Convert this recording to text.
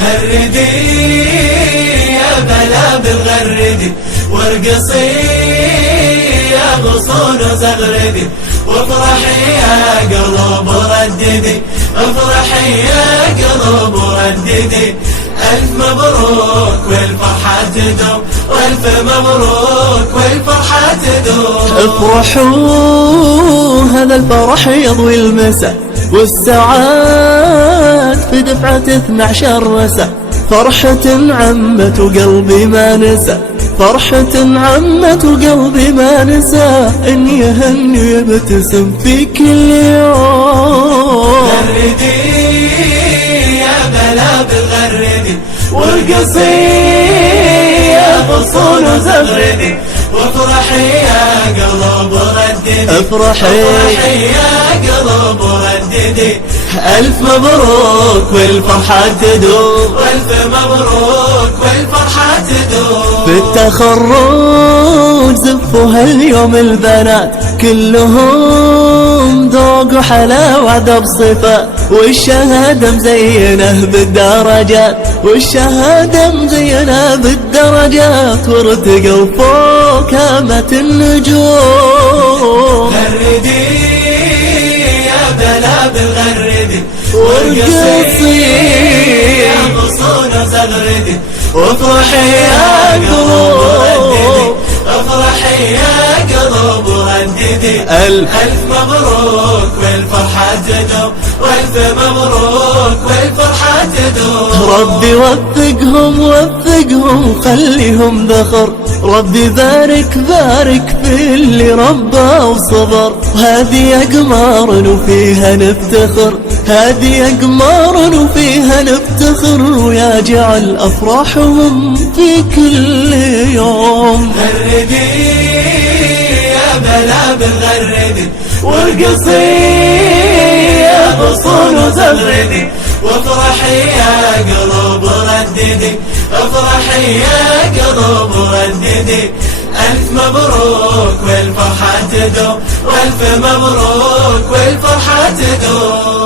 غردي يا بلابل غردي وارقصي يا غصون وزغردي وافرحي يا قلوب ورددي افرحي يا قلوب ورددي ألف مبروك والفرحة تدوم والف مبروك والفرحة تدوم. افرحوا هذا الفرح يضوي المساء والساعات في دفعة 12 رسا فرحة عمت وقلبي ما نسى فرحة عمت وقلبي ما نسى إن يهني يبتسم في كل يوم. غردي يا بلابل غردي وارقصي يا غصون وزغردي وافرحي يا قلوب ورددي افرحي يا قلوب ورددي ألف مبروك والفرحة تدوم والف مبروك والفرحة تدوم. في التخرج زفوا هاليوم البنات كلهم ذوق وحلاوة وعدب صفات والشهادة مزينة بالدرجات والشهادة مزينة بالدرجات وارتقوا فوق هامة النجوم. غردي يا بلابل غردي وارقصي يا غصون وزغردي وافرحي يا قلوب ورددي افرحي يا قلوب ورددي ألف مبروك والفرحة تدوم والف مبروك والفرحة تدوم. ربي وفقهم وفقهم خليهم ذخر ربي بارك بارك في اللي ربى وصبر هذه أقمار وفيها نفتخر هذه أقمار وفيها نفتخر ويا جعل أفراحهم في كل يوم. غردي يا بلابل غردي وارقصي يا غصون وزغردي وافرحي يا قلوب ورددي افرحي يا قلوب ورددي ألف مبروك والفرحة تدوم والف مبروك والفرحة تدوم.